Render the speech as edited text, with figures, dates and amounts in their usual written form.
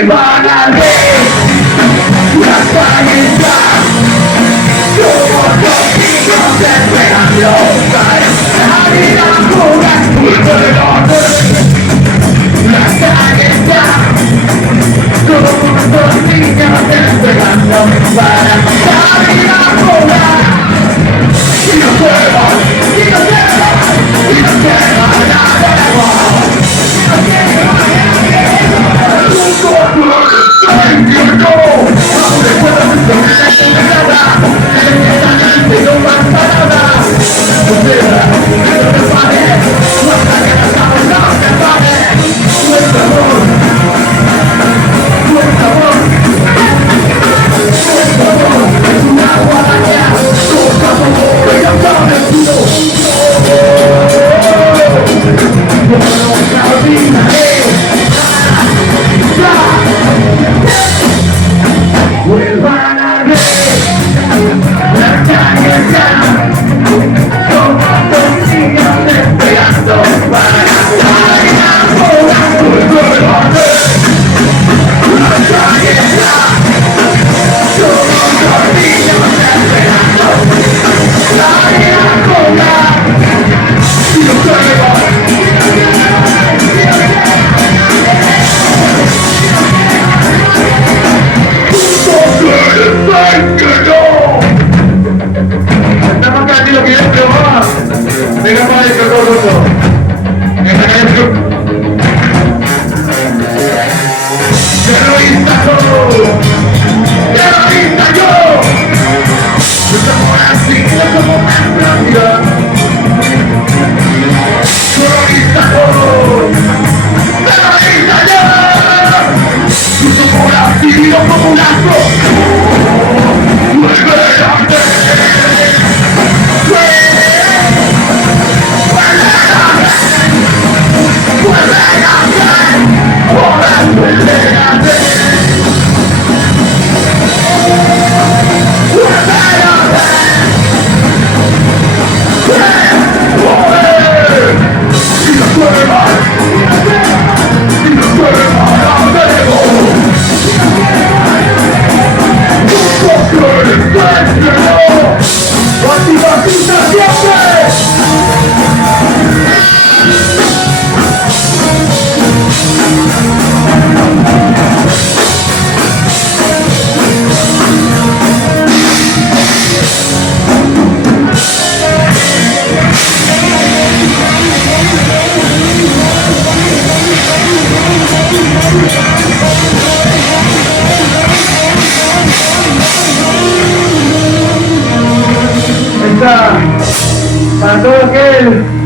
vuelvan a ver las calles ya, somos los niños esperando para salir a jugar fútbol. Las calles ya, somos los niños esperando para salir a jugar. Y nos llevan, y nos llevan, y nos llevan a lejos, y nos llevan a vuelvan a ver las calles ya, somos los niños esperando para salir a jugar fútbol. Las calles ya, somos los niños esperando salir a jugar. Y nos llevan, estamos tranquilos que ya se va. Venga para el todo. Terrorista todo. Terrorista yo. No somos así, no somos más rápidos. Terrorista todo. Terrorista yo. No somos así, no somos asco. Para todo aquel